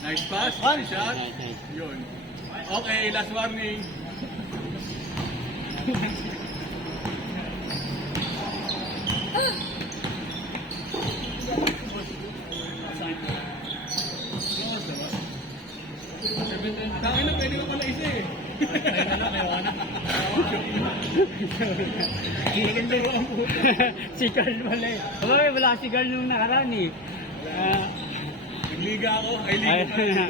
Nice pass, nice shot. Yun. Okay, last warning. Tangin na, pwede ko pala isa eh. Si Carl pala eh. Hoy, wala si Carl nung nakaraan eh. Nagliga ako, ay liga ka.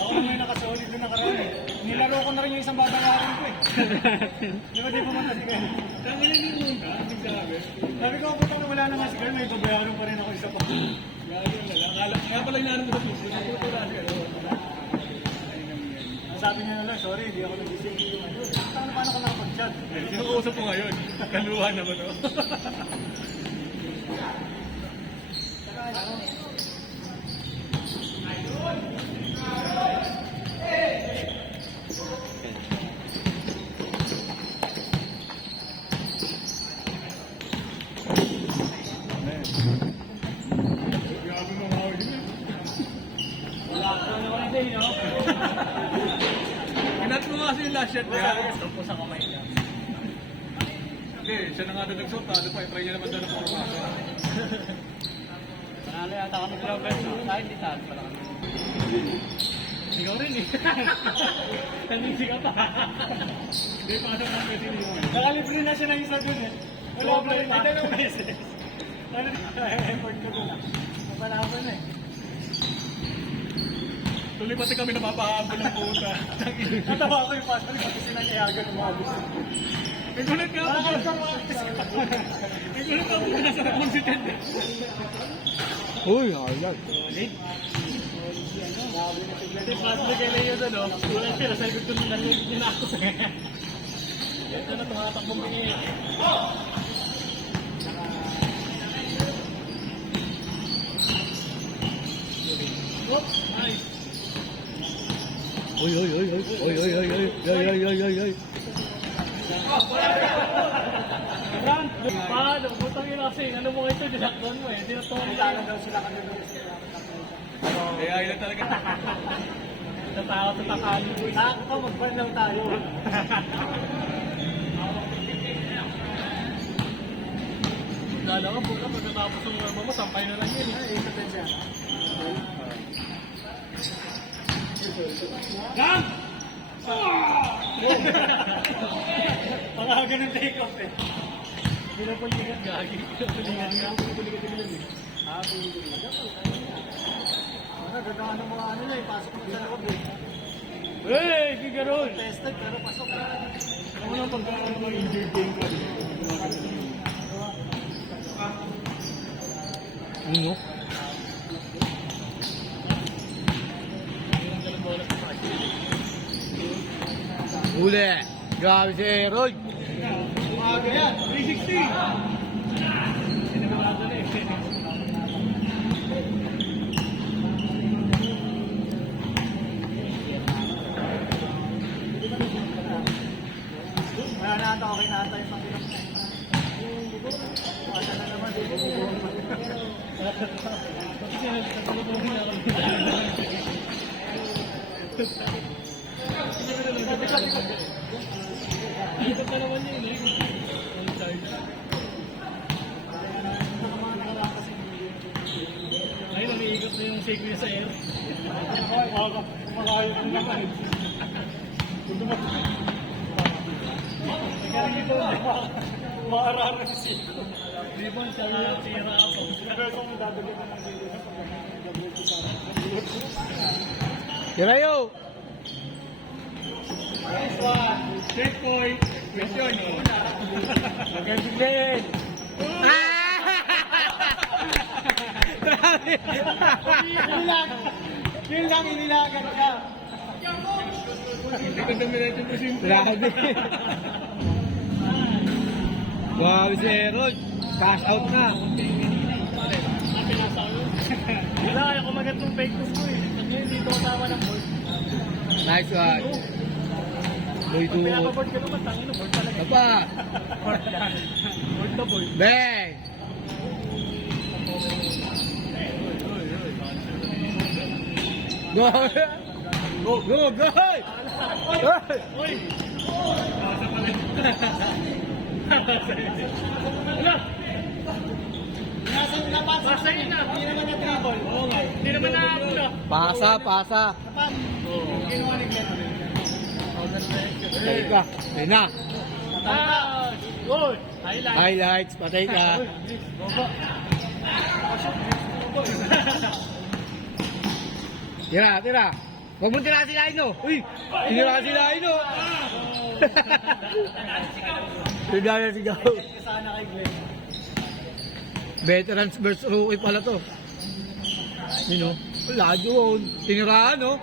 Ako may nakasolid na nakaraan eh. Nilaro ko na rin yung isang babangarin ko eh. Di ba di pumunta si Carl? Tangin na din muna, ang sabi. Sabi ko, putang na wala na nga si Carl, may babayaran pa rin ako isa pa. Gano'n na lang. Kaya pala inaano mo sa Facebook. Natuturan ka. Sabi niya na lang, sorry, hindi ako nag-isip yung ano. Paano ka nakapag-chat? Sinuusap ko ngayon. Kaluhan na ba to? Grabe mo mga yun. Wala ka naman din, no? Inat mo kasi yung last shot niya. Gusto ko sa kamay niya. Hindi, siya na nga doon nagsuot. Ano pa, try niya naman doon ang pumapasok. Panalo yata kami Clovers, no? Ay, hindi talo pala kami. Ikaw rin eh. Nandisi ka pa. Hindi, pasok lang kasi hindi mo. Nakalibre na siya ng isa dun eh. Wala pa rin, hindi na beses. Ano effort ko dun ah. Napalaban na eh. Tuloy pati kami napapahabol ng puta. Natawa ko yung pastor kasi sinanyayagan ng mga gusto. Nagulat ka ako. Bakit kang makakis ka? Nagulat ako na nasa consistent. Uy, ayag. Hindi, pastor kay Leo doon oh. Wala siya, nasa likod doon na ninako sa kanya. Ito na tumatakbong bingi. Oh, nice. Uy, uy, uy, uy, uy, uy, uy, uy, uy, uy, uy, uy, uy. Brand, paano? Butang yun kasi, ano mo ito, dinakdon mo eh. Dinakdon mo daw sila kami doon. Kaya yun talaga. Tatawa sa takali. Ako, mag-ban lang tayo. Lala ka, buka, pagkatapos ng normal mo, sampay na lang yun. Ay, ito din siya. Gang! Mga ganun take-off eh. Pinapuligat gagi. Pinapuligat nga. Pinapuligat din lang eh. Ah, pinapuligat. Ano, gagawin ng mga ano na eh. Pasok mo sa loob eh. Hey, Kigarol! Tested, pero pasok na. Ako nang pagkakaroon ng injured game ka. Ano? Uli! Grabe si Roy! Umaga yan, 360! Sinigurado na eh. Wala na ata, okay na ata yung pakilang na. Wala na naman, di ba? Kasi nagtatulog na kami. Dito pa naman yun eh. Ay, namiikot na yung shake niya sa air. Makakayo ko naman. Teka rin ito, maarara si Siko. Di ba siya na tira ako? Pero kung dadagyan naman sila sa pag-gabuti sa Tirayo! Nice one! Checkpoint! Question yun. Magaling din! Yun lang, inilagan ka. Hindi ko dumiretso yung presinto. Grabe! Grabe si Roy! Cash out na! Wala, ayaw ko magandang fake news ko eh. Kasi hindi ko kasama ng board. Nice one! Boy, Pag pinaka-board ka naman, tangin na board talaga. Apa! Board na board. Bang! Go! Go! Go! Go! Hey! Uy! Nasa pala. Wala! Nasa napas. Nasa yun na. Hindi naman na travel. Oo nga. Hindi naman na. Pasa, pasa. Ginawa ni Glenn. Patay ka. Ayun na. Ah! Good! Highlight! Highlights, patay ka. Tira, tira. Huwag mo tira sila Ino. Uy! Tinira sila Ino. Tira na sigaw. Sana kay Glenn. Veterans versus rookie pala to. Yun o. Wala doon. Tiniraan o.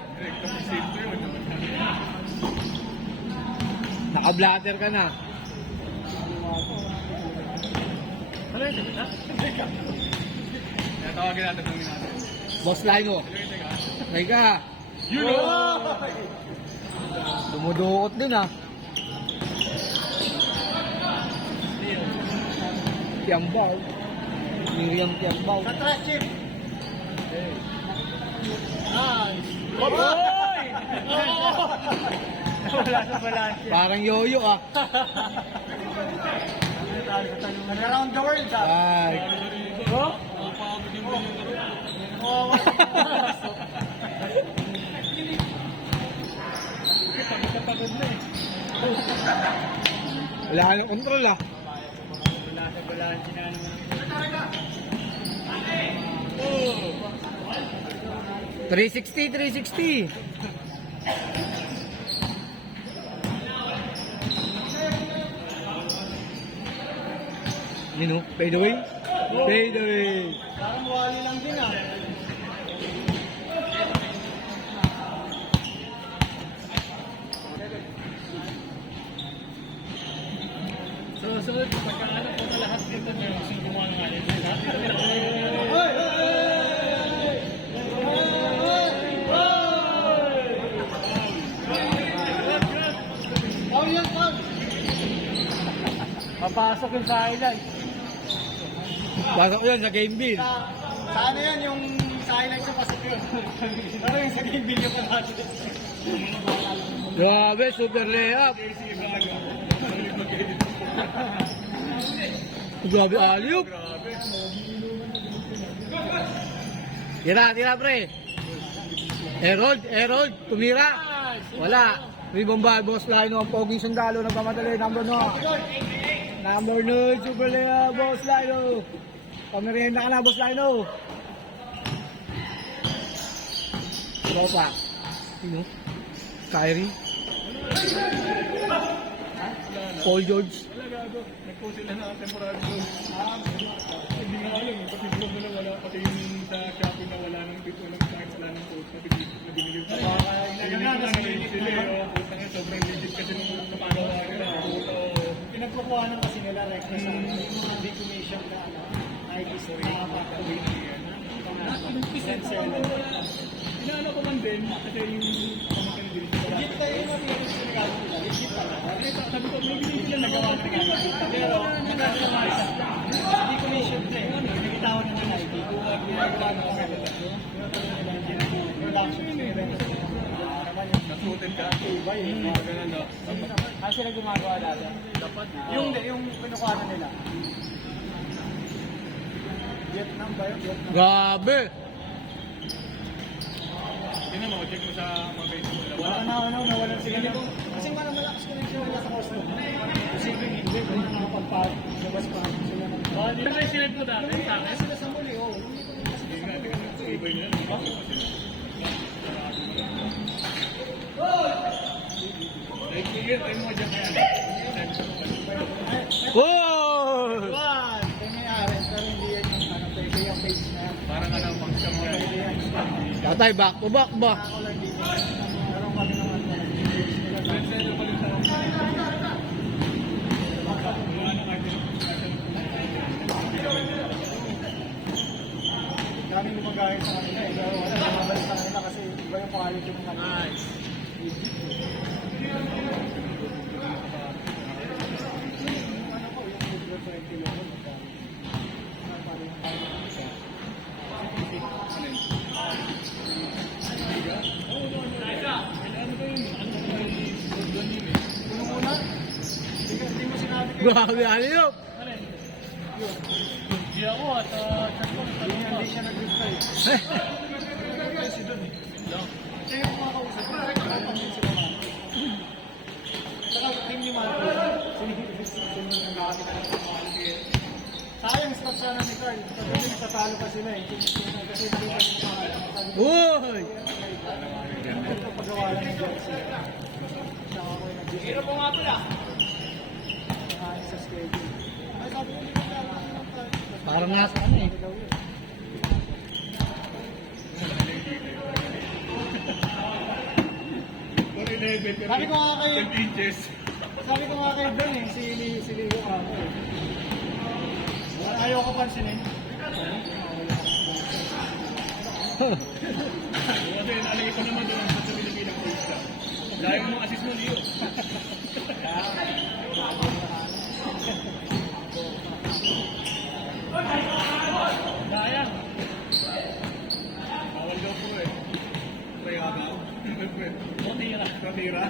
Naka-blatter ka na. Ano yun? Ha? Kaya tawagin natin kung natin. Boss Lino. Teka. Yun o! Dumudukot din ah. Tiambaw. Miriam Tiambaw. Sa track chip. Nice! Oy! Wala sa balance. Parang yoyo ah. Around the world ah. Ay. Oh? Pagod na eh. Wala ka ng control ah. Wala sa balance na naman. 360, 360. Yun o. Fade away. Fade away. Parang wali lang din ah. So, sunod, pagkaano po sa lahat dito na yung gumawa ng alin. Oh, yan, Paul. Papasok yung sa highlight. Pasok yun sa game bill. Sa ano yan, yung sa highlights sa pasok yun. Pero yung sa game bill yung palagi. Grabe, super layup. Grabe, aliyup. Tira, tira pre. Herold, tumira. Wala. Rebound by Boss Lino, ang pogi sundalo, nagpamadali, number 9. Number 9, super layup, Boss Lino. Pamerienda ka na, Boss Lino. Tropa. Sino? Kyrie. Paul George. Wala gago. Nag-post sila na temporary close. Hindi nga alam. Pati vlog nila wala. Pati yung sa shopping na wala ng bit. Walang kahit wala ng post. Pati na binili ko. Kaya na nag-release sila. Puta nga sobrang legit kasi nung napagawa nila. Pinagkukuhanan kasi nila like sa mga big commission na ano, Nike store nakakapagawin Inaano ko man din. Kasi yung pamakan din. Legit tayo yung mabilis yung regalo nila. Legit talaga. Sabi ko, may binili sila nagawa ng regalo. Pero, nagkakawa isa. Big commission na eh. Nagitawan na ng Nike. Kung ginagawa ng production nila. Nasutin ka. Mga ganun, no? Ano sila gumagawa dati? Dapat. Yung pinukuhanan nila. Vietnam ba yun? Vietnam. Grabe. Tingnan mo, check mo sa mga Facebook. Wala na nawalan sila ng... Kasi parang malakas connection nila sa customer. Kasi hindi, kung nakakapagpalabas pa sila ng... Hindi na kayo sinip mo dati sa akin. Sila sa muli, oh. Oh! One! Kaya may ari, pero hindi yan yung ano, pwede yung page na yan. Parang ano, pang siya mo. Pwede yan. Tatay, back to back ba? Ako lang dito. Meron kami naman na page nila. Daming lumagay sa kanila eh. Pero wala namabalik sa kanila kasi iba yung quality mo kanila. Nice. Ano ko, yung Silver 20 level. Parang yung Grabe, aliyop. Hindi ako at chat ko. Hindi siya nag-reply. Siya yung mga kausap. Saka team ni Marco. Sayang stop sana ni Carl. Kasi nagtatalo pa sila eh. Kasi nakita mo Uy! ito pagawa lang ng jersey. Siya ako yung nag-jersey. Hero po nga pala. Sa schedule. Ay, sabi ko, hindi ko kailangan ng Carl. Parang nasa ano eh. Daw yun. For 11, pero Sabi ko nga kay 10 inches. Sabi ko nga kay Ben eh, si Leo ako eh. Ayaw ko pansinin. Kasi nalagay ko naman doon sa Pilipinas coach ka. Dahil mo assist mo, Leo. Daya. Bawal daw po eh. Kaya ka. Motira. Katira.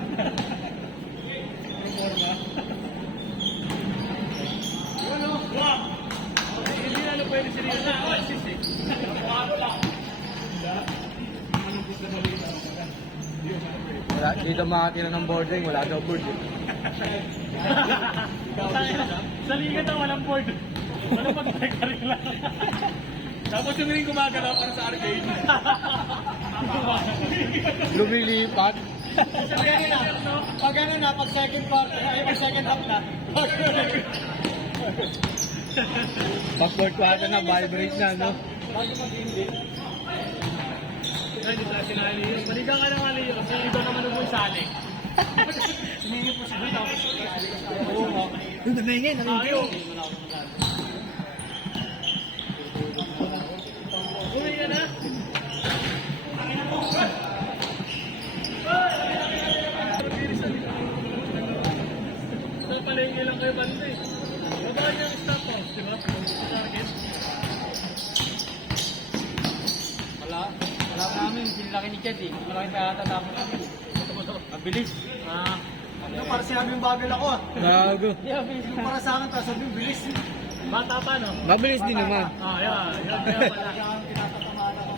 Proforma. Hindi na ano pwede sila na. Assist eh. Anong gusto na Leo? Wala, dito makatira ng boarding, wala daw board eh. Sa liga daw walang board. Walang pag-tekarin lang. Tapos yung ring gumagalaw para sa arcade. Lumilipat. Pag ano na, pag second part, ay pag second half na. Pag fourth quarter na, vibrate na, no? Bago mag-hindi. Ay, di tayo sinali yun. Balikan ka naman yun. Kasi iba naman yung sali. Humingi po si Bruno. Oo nga. Yung naningin, Ayaw. Uwi ka na. Sa palengke lang kayo banda eh. Baba niyo yung stop house, di ba? Sa akin. Wala pa namin, sinilaki ni Chet eh. Malaki pa yata tapos namin. Mabilis. Ah. Ano, para sinabi yung bagal ako ah. Gago. Yung para sa akin, tapos sabi yung bilis. Bata pa, no? Mabilis din naman. Ah, yan. Yan kaya pala. Kaya ang tinatatamaan ako.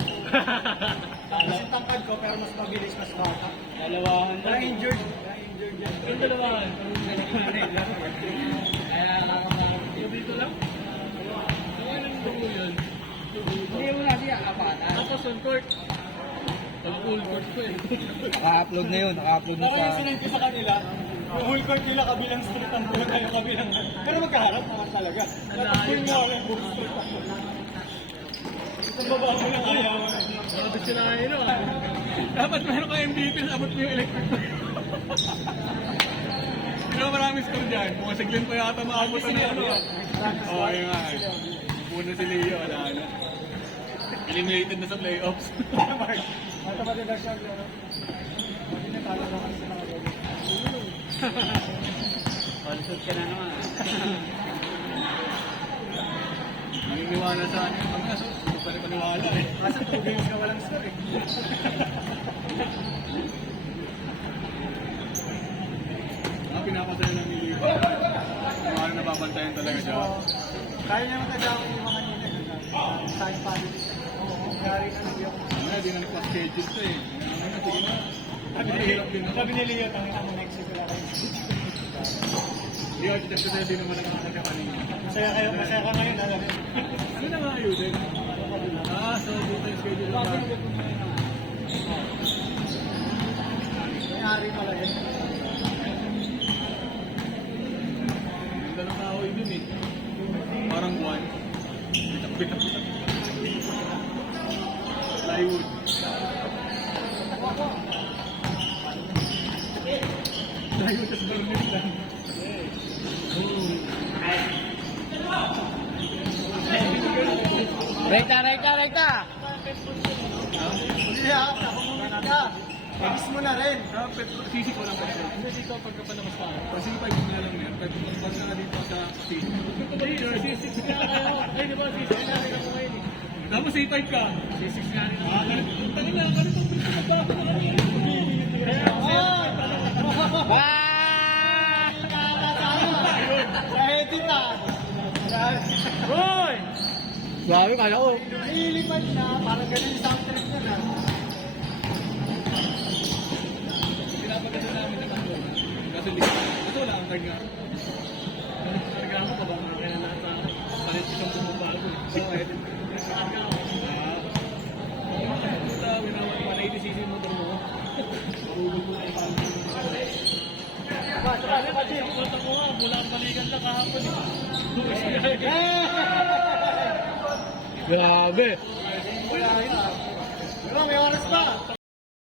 Tapos yung tangkad ko, pero mas mabilis, mas bata. Dalawahan Kaya injured. Kaya injured yan. Yung dalawahan. Yung dito lang? Yung anong dugo yun? Hindi mo na siya kapatan. Tapos on court. Pag full court ko eh. Naka-upload na yun, naka-upload na Ako yung sa... sinend ko sa kanila, yung whole court nila kabilang street ang buwan tayo kabilang. Pero magkaharap naman talaga. Full mo ako yung buong street ako. Itong baba mo lang ayaw. Sabi sila ngayon, no? Dapat meron ka MVP, abot mo yung electric. Pero marami score dyan. Mga saglit pa yata maabot na ano. Oo, yun nga eh. Puna si Leo, wala na. Eliminated na sa playoffs. Matapatid na siya. Hindi na talo na kasi sila kagabi. Pansot ka na naman. Naniniwala sa akin. Ang kaso, hindi pa rin paniwala eh. Kasi 2 games ka walang score eh. Pinapasaya ng Leo. Mga napapantayan talaga siya. Kaya niya magkagawin yung mga nila. Side positive. Kaya rin ano yung... Hindi na nagpa-schedule to eh. Sige na. Mahirap din. Sabi ni Leo, tangin mo next week wala kayo. Leo, kasi din naman nagkakasya kanina. Masaya ka ngayon, alam mo. Ano na nga ayusin? So dito yung schedule na ba? May-ari pala yun. Yung dalang tao yun eh. Parang buwan. Bitak-bitak. Plywood. Plywood sa barangay lang. Rekta, rekta, rekta! Hindi ha, nakumunod ka. Fix mo na rin. Sisi ko lang kasi. Hindi dito pagkapalabas pa. Kasi 5 na lang yan. 5 pag na dito sa sisi. C6 nga kayo. Ay, di ba? C6 nga rin ako ngayon eh. Tapos A5 ka. C6 nga rin ako. Tangin na, ganito ang pinagpapagawa ko na rin. Ah! Sa edit ah. Hoy! Grabe, kala ko. Nilipad na, parang ganun yung soundtrack na na. Pinapaganda namin ng ano. Kasi ito wala ang tagga. Reklamo ka ba? Kaya nasa palit isang bumabago. So, edit. Basta, winawan 180cc motor mo. Marugol mo na yung Kwento ko nga, mula ang balikan lang kahapon eh. Grabe. Diba, may oras pa.